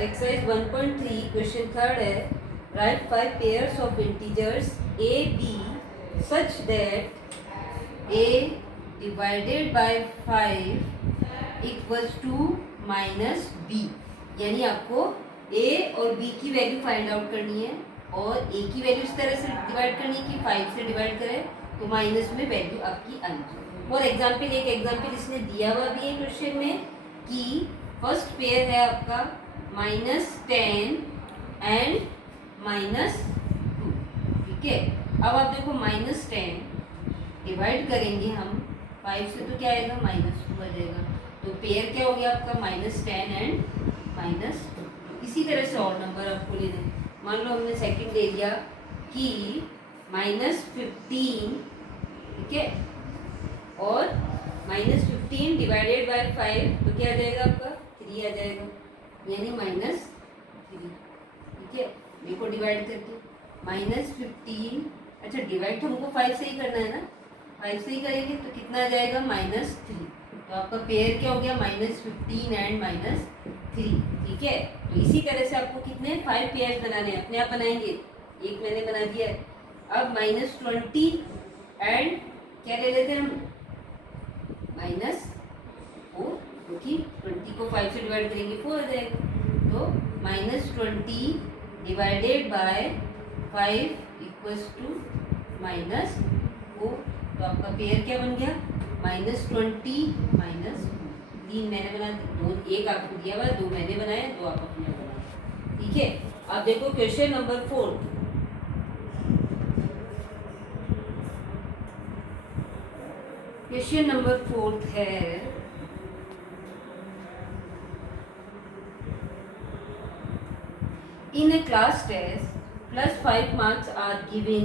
Exercise 1.3 question third है। Write 5 pairs of integers A B such that A divided by 5 equals to minus B. यानी आपको ए और B की value find out करनी है और ए की वैल्यू इस तरह से डिवाइड करनी है कि 5 से डिवाइड करें तो माइनस में वैल्यू आपकी आनी। और एग्जाम्पल एक एग्जाम्पल इसने दिया हुआ भी है क्वेश्चन में कि फर्स्ट पेयर है आपका -10 एंड -2। ठीक है, अब आप देखो -10 डिवाइड करेंगे हम 5 से तो क्या आएगा -2 आ जाएगा। तो पेयर क्या हो गया आपका -10 एंड -2। इसी तरह से और नंबर आपको लेने, मान लो हमने सेकंड ले लिया कि -15, ठीक है, और -15 डिवाइडेड बाय 5 तो क्या आ जाएगा आपका 3 आ जाएगा, यानी -3। ठीक है, मेरे को डिवाइड करके -15, अच्छा डिवाइड तो हमको 5 से ही करना है ना, 5 से ही करेंगे तो कितना आ जाएगा -3। तो आपका पेयर क्या हो गया -15 एंड -3। ठीक है, तो इसी तरह से आपको कितने 5 पेयर बनाने हैं, अपने आप बनाएंगे। एक मैंने बना दिया है। अब -20 एंड क्या ले लेते हैं हम -4, क्योंकि 20 को 5 से डिवाइड करेंगे 4 आ जाएगा। तो -20 डिवाइडेड बाय 5 इक्वल्स टू -4। तो आपका पेयर क्या बन गया -20 -4। 3 मैंने बना, 2 एक आपको दिया हुआ, 2 मैंने बनाया, 2 आप अपने बनाए। ठीक है, अब देखो क्वेश्चन नंबर 4। क्वेश्चन नंबर 4 है in a class test +5 marks are given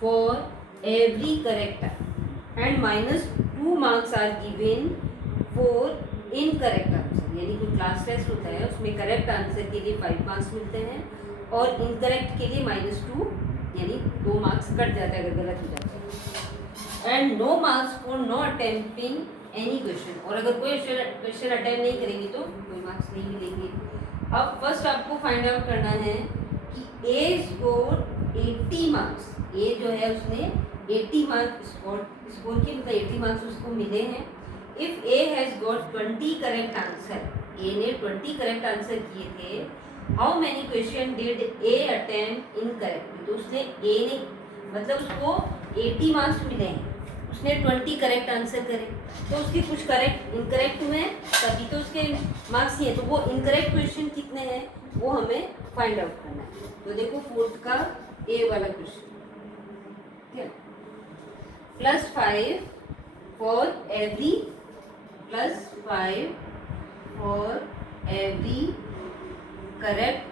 for every correct and -2 marks are given for incorrect answer। यानी कोई क्लास टेस्ट होता है उसमें करेक्ट आंसर के लिए 5 मार्क्स मिलते हैं और इनकरेक्ट के लिए -2, यानी 2 मार्क्स कट जाता है अगर गलत हो जाता है। And no marks for no attempting any question, और अगर कोई क्वेश्चन अटेम्प्ट नहीं करेंगे तो कोई मार्क्स नहीं मिलेंगे। अब फर्स्ट आपको फाइंड आउट करना है कि ए स्कोर 80 मार्क्स, ए जो है उसने 80 मार्क्स स्कोर किए, मतलब 80 मार्क्स उसको मिले हैं। If A has got 20 correct answer, A ने 20 करेक्ट आंसर किए थे, how many question did A attempt incorrectly. तो उसने ए ने, मतलब उसको 80 मार्क्स मिले हैं, उसने 20 करेक्ट आंसर करे, तो उसके कुछ करेक्ट इनकरेक्ट हुए हैं तभी तो उसके मार्क्स ही है। तो वो इनकरेक्ट क्वेश्चन कितने हैं वो हमें फाइंड आउट करना है। तो देखो 4th का ए वाला क्वेश्चन, ठीक है, +5 फॉर एवरी करेक्ट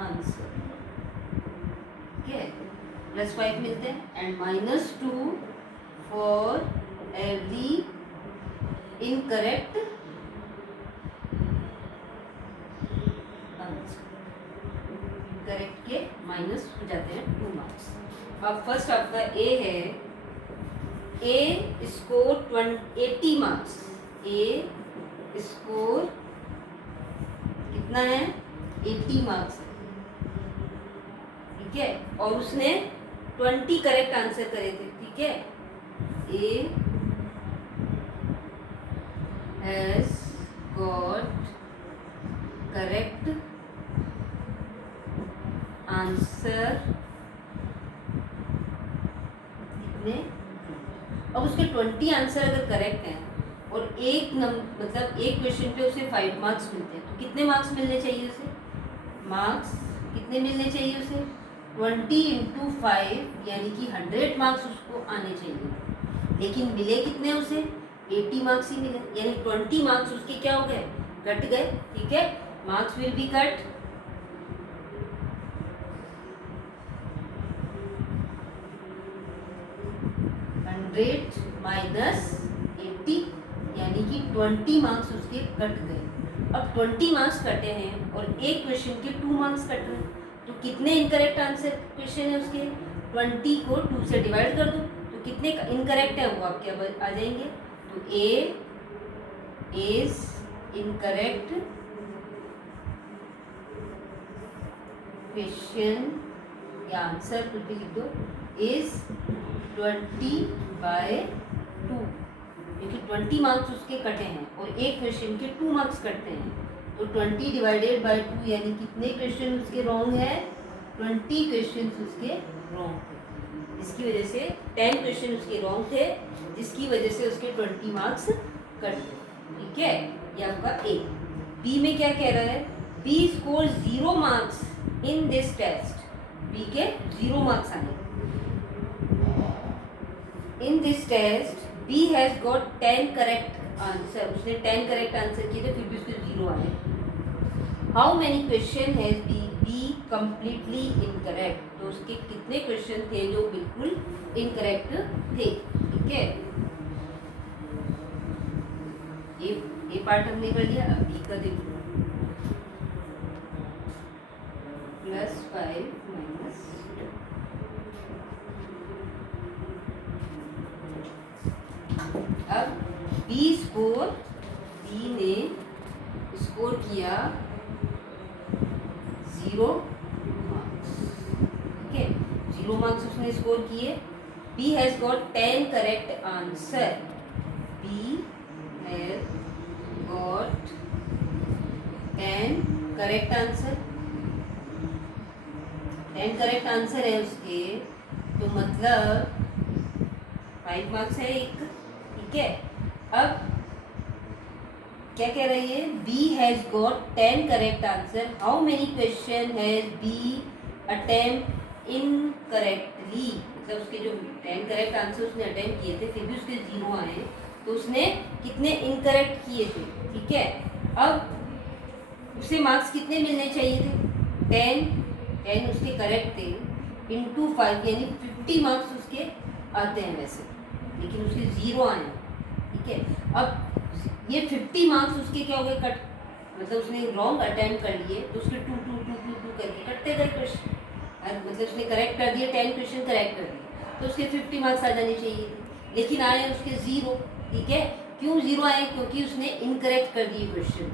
आंसर। ठीक है, +5 मिलते हैं and -2 for every incorrect answer. Incorrect के माइनस हो जाते हैं 2 मार्क्स। अब फर्स्ट आपका ए है, ए स्कोर 80 मार्क्स, ए स्कोर कितना है 80 मार्क्स, ठीक है, और उसने 20 करेक्ट आंसर करे थे। ठीक है, ए हैज गॉट करेक्ट आंसर कितने, अब उसके 20 आंसर अगर करेक्ट हैं और मतलब एक क्वेश्चन पे उसे 5 मार्क्स मिलते हैं, तो कितने मार्क्स मिलने चाहिए उसे, मार्क्स कितने मिलने चाहिए उसे 20 × 5, यानी कि 100 मार्क्स उसको आने चाहिए। लेकिन मिले कितने उसे 80 मार्क्स ही मिले, यानी 20 मार्क्स उसके क्या हो गए, कट गए। ठीक है, मार्क्स विल बी कट। -80, यानी कि 20 मार्क्स उसके कट गए। अब 20 मार्क्स कटे हैं और एक क्वेश्चन के 2 मार्क्स कट रहे हैं, तो कितने इनकरेक्ट आंसर क्वेश्चन है उसके, 20 को 2 से डिवाइड कर दो, तो कितने इनकरेक्ट है वो आपके अब आ जाएंगे। तो ए इज इनकरेक्ट क्वेश्चन या आंसर कुछ भी लिख दो इज 20/2, क्योंकि 20 मार्क्स उसके कटे हैं और एक क्वेश्चन के 2 मार्क्स कटते हैं, तो 20/2 यानी कितने क्वेश्चन उसके रॉन्ग है? 20 क्वेश्चन उसके रॉन्ग थे, जिसकी वजह से 10 क्वेश्चन उसके रॉन्ग थे, जिसकी वजह से उसके 20 मार्क्स कट गए। ठीक है, ये आपका ए। बी में क्या कह रहा है? B score 0 marks in this test, B के 0 मार्क्स आए। In this test B has got 10 correct answer, उसने 10 करेक्ट आंसर किए थे, फिर भी उसके 0 आए। How many question has be completely incorrect, तो उसके कितने क्वेश्चन थे जो बिल्कुल इनकरेक्ट थे। ठीक है, ये पार्ट हमने कर लिया। अब बी का देखो, +5 -2। अब बी ने स्कोर किया 0 मार्क्स। ठीक है, 0 मार्क्स उसने स्कोर किए। B has got 10 correct answer, B has got 10 correct answer, 10 correct answer है उसके, तो मतलब 5 मार्क्स है एक। ठीक है, अब क्या कह रही है? B has got 10 correct answer, how many question has B attempt incorrectly, मतलब उसके जो 10 करेक्ट आंसर उसने अटेम्प्ट किए थे, फिर भी उसके 0 आए, तो उसने कितने इनकरेक्ट किए थे। ठीक है, अब उसे मार्क्स कितने मिलने चाहिए थे? 10 उसके करेक्ट थे, इंटू 5 यानी 50 मार्क्स उसके आते हैं वैसे, लेकिन उसके 0 आए। ठीक है, अब ये 50 मार्क्स उसके क्या हो गए? कट, मतलब उसने रॉन्ग अटेम्प्ट कर लिए, तो उसके 2 2 2 2 2 करके कटते गए क्वेश्चन, मतलब उसने करेक्ट कर दिए, 10 क्वेश्चन करेक्ट कर दिए, तो उसके 50 मार्क्स आ जाने चाहिए, लेकिन आए उसके 0। ठीक है, क्यों 0 आए? क्योंकि उसने इनकरेक्ट कर दिए क्वेश्चन।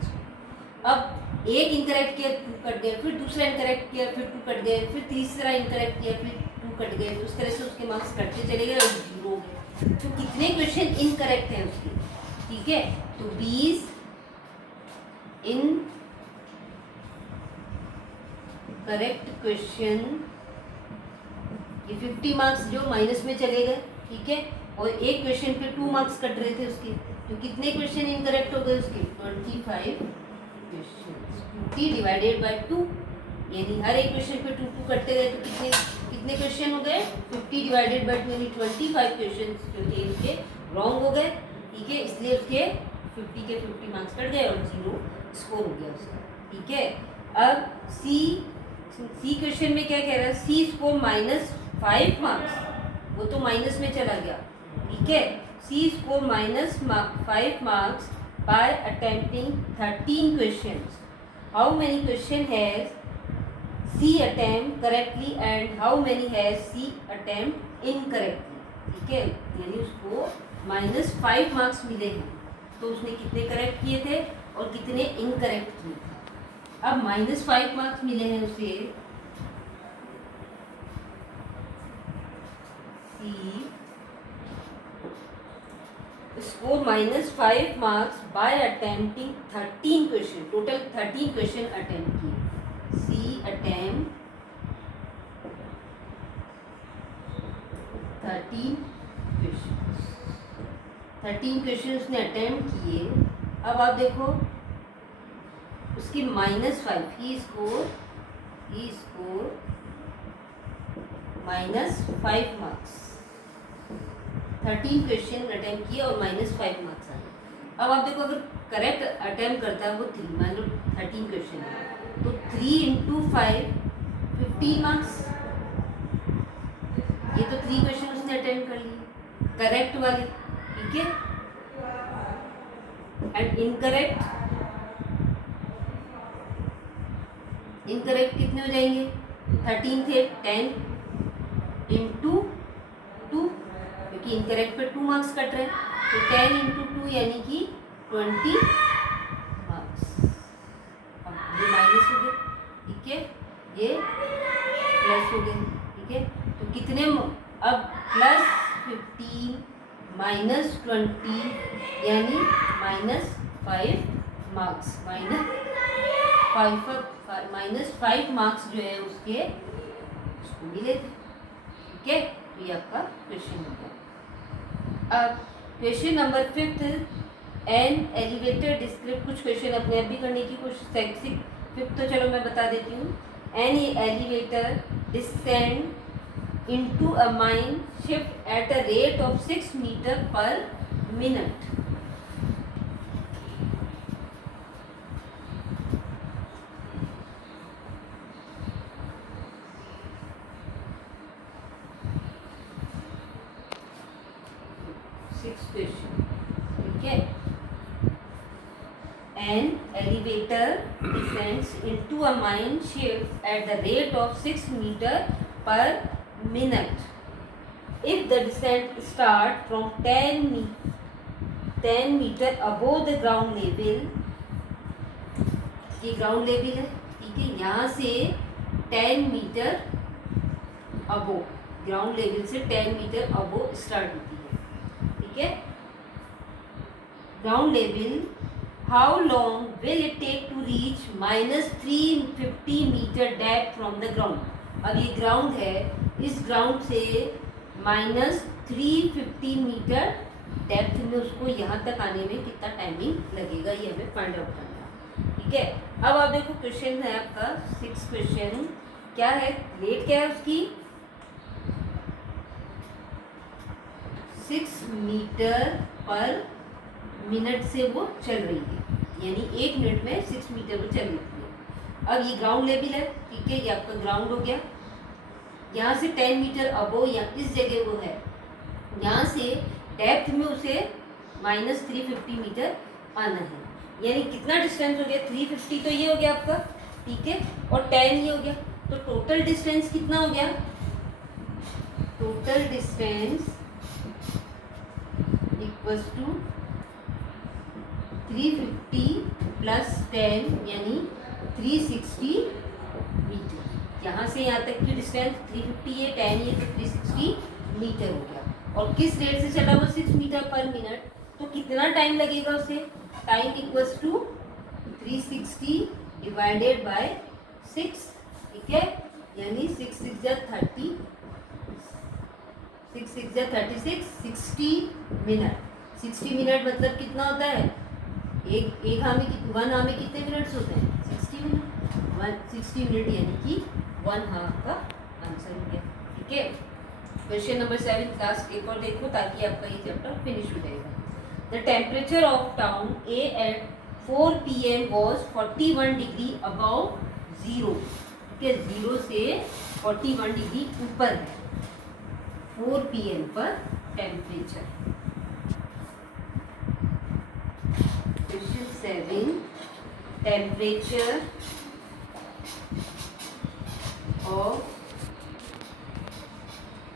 अब एक इनकरेक्ट किया, 2 कट गए, फिर दूसरा इनकरेक्ट किया, फिर 2 कट गए, फिर तीसरा इनकरेक्ट किया, फिर 2 कट गए, तो उस तरह से उसके मार्क्स कटते चले गए और 0 हो गए। तो कितने क्वेश्चन इनकरेक्ट हैं उसके? ठीक है, तो 20 इन करेक्ट क्वेश्चन, ये 50 मार्क्स जो माइनस में चले गए। ठीक है, और एक क्वेश्चन पे 2 मार्क्स कट रहे थे उसके, तो कितने क्वेश्चन इनकरेक्ट हो गए उसके? 25 क्वेश्चन, 50/2, यानी हर एक क्वेश्चन पे 2 2 कटते गए, तो कितने क्वेश्चन हो गए? 50/2 यानी 25 क्वेश्चन जो थे उसके रॉन्ग हो गए। ठीक है, इसलिए उसके 50 के 50 मार्क्स कट गए और 0 स्कोर हो गया उसका। ठीक है, अब सी क्वेश्चन में क्या कह रहा है? सी स्कोर -5 मार्क्स, वो तो माइनस में चला गया। ठीक है, C score -5 marks by attempting 13 questions, how many question has C attempt correctly and how many has C attempt incorrectly. ठीक है, यानी उसको -5 मार्क्स मिले हैं, तो उसने कितने करेक्ट किए थे और कितने इनकरेक्ट किए थे। अब -5 मार्क्स मिले हैं उसे, C score -5 marks by attempting 13 question, total 13 question attempt किए। सी अटेम्प्ट 13 क्वेश्चन उसने अटेम्प्ट किए। अब आप देखो उसकी -5, ही स्कोर -5 मार्क्स, 13 क्वेश्चन अटेम्प्ट किए और -5 मार्क्स आए। अब आप देखो अगर करेक्ट अटेम्प्ट करता है वो 3, मान लो 13 क्वेश्चन है, तो 3 × 5 15 मार्क्स, ये तो 3 क्वेश्चन उसने अटेम्प्ट कर लिए करेक्ट वाले। ठीक है, एंड इनकरेक्ट कितने हो जाएंगे? 13 थे, 10 × 2, क्योंकि इनकरेक्ट पे 2 मार्क्स कट रहे हैं, तो 10 × 2 यानी कि 20 मार्क्स। अब ये माइनस हो गए, ठीक है, ये प्लस हो गए, ठीक है। तो कितने, अब प्लस 15 माइनस 20 यानी -5 मार्क्स, -5 मार्क्स जो है उसके उसको मिले थे, ठीक है। तो ये आपका क्वेश्चन हो गया। अब question number 5, an elevator describe, कुछ क्वेश्चन अपने आप भी करने की कोशिश, 5 तो चलो मैं बता देती हूँ। An elevator descend into a mine shift at a rate of 6 metre per minute. Question, ठीक है। An elevator descends into a mine shaft at the rate of 6 meter per minute. If the descent starts from 10 meter above the ground level, ये ground level है, ठीक है, यहाँ से 10 metre above, ground level से 10 metre above start होती है, ठीक है। Ground level, how long will it take to reach -350 metre depth from the ground. अब ये ग्राउंड है, इस ग्राउंड से -350 मीटर डेप्थ में उसको यहाँ तक आने में कितना टाइमिंग लगेगा, ये हमें फाइंड आउट करना है, ठीक है। अब आप देखो क्वेश्चन है आपका 6 क्वेश्चन, क्या है, रेट क्या है उसकी 6 मीटर पर मिनट से वो चल रही है, यानी 1 मिनट में 6 मीटर वो चल रही है। अब ये ग्राउंड लेवल है, ठीक है, ये आपका ग्राउंड हो गया, यहाँ से 10 मीटर अबो या इस जगह वो है, यहाँ से डेप्थ में उसे -350 मीटर आना है, यानी कितना डिस्टेंस हो गया 350, तो ये हो गया आपका, ठीक है, और 10 ये हो गया, तो टोटल डिस्टेंस कितना हो गया, total distance equals to 350 plus 10 यानी 360 मीटर। यहाँ से यहाँ तक की डिस्टेंस 350 है, 10 ये, तो 360 मीटर हो गया। और किस रेट से चला वो 6 मीटर पर मिनट, तो कितना टाइम लगेगा उसे, time equals to 360 divided by 6, ठीक है, यानी 6 6 जा 30, 6 6 जा 36, 60 मिनट। 60 मिनट मतलब कितना होता है, एक हाँ में 1 हाँ में कितने मिनट्स होते हैं 60 मिनट, 60 मिनट यानी कि 1 हाँ का आंसर हो गया, ठीक है। क्वेश्चन नंबर 7 क्लास एक और देखो ताकि आपका ये चैप्टर फिनिश हो जाएगा। The temperature of town A at 4 PM was 41 degree above zero, ठीक है, 0 से 41 डिग्री ऊपर है 4 PM पर temperature. Question 7, temperature of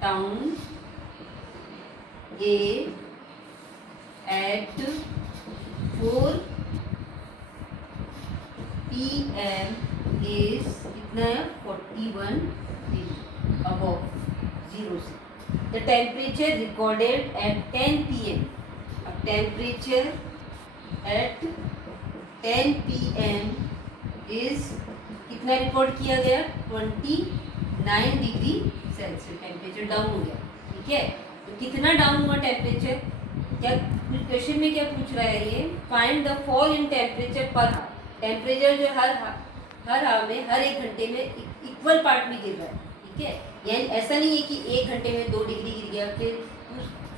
town A at 4 PM is कितना है 41 डिग्री above जीरो से। The temperature recorded at 10 PM, अब temperature at 10 PM is कितना रिकॉर्ड किया गया 29 डिग्री सेल्सियस, टेम्परेचर डाउन हो गया, ठीक है। तो कितना डाउन हुआ टेम्परेचर, क्या क्वेश्चन में क्या पूछ रहा है ये, find the fall in temperature पर हार, टेम्परेचर जो हर हार में हर 1 घंटे में इक्वल पार्ट में गिर रहा है, ठीक है, यानी ऐसा नहीं है कि 1 घंटे में 2 डिग्री गिर गया फिर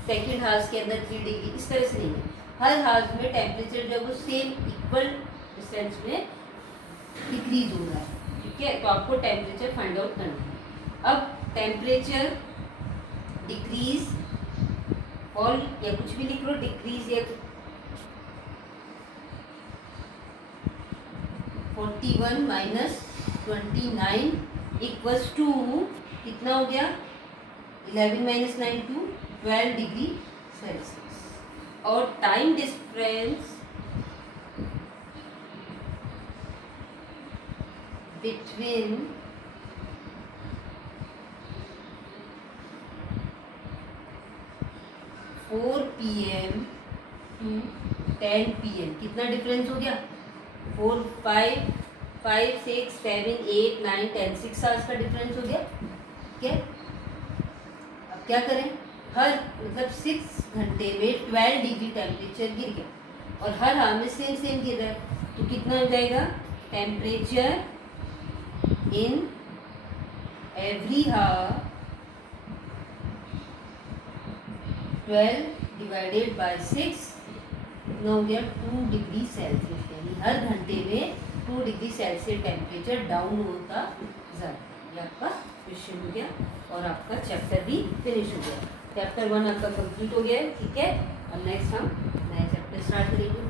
सेकेंड हार्स के अंदर 3 डिग्री, इस तरह से नहीं है, हर हाउस में टेम्परेचर जो वो सेम इक्वल डिस्टेंस में डिक्रीज हो रहा है, ठीक है। तो आपको टेम्परेचर फाइंड आउट करना है। अब टेम्परेचर डिक्रीज फॉल या कुछ भी लिख लो, डिक्रीज या 41 माइनस 29 इक्वल्स टू कितना हो गया 11 माइनस 9 टू 12 डिग्री सेल्सियस। और time difference between 4 PM to 10 PM कितना डिफरेंस हो गया? 4 5 5 6 7 8 9 10 6 आवर्स का डिफरेंस हो गया. ठीक है. अब क्या करें? हर मतलब 6 घंटे में 12 डिग्री टेम्परेचर गिर गया और हर हावर में सेम सेम गिर रहा है, तो कितना हो जाएगा? Temperature in every hour 12 divided by 6 कितना हो गया? 2 डिग्री सेल्सियस. यानी हर घंटे में 2 डिग्री सेल्सियस टेम्परेचर डाउन होता जा रहा है. ये आपका क्वेश्चन हो गया और आपका चैप्टर भी फिनिश हो गया. चैप्टर 1 आपका कंप्लीट हो गया है. ठीक है. अब नेक्स्ट हम नया चैप्टर स्टार्ट करेंगे.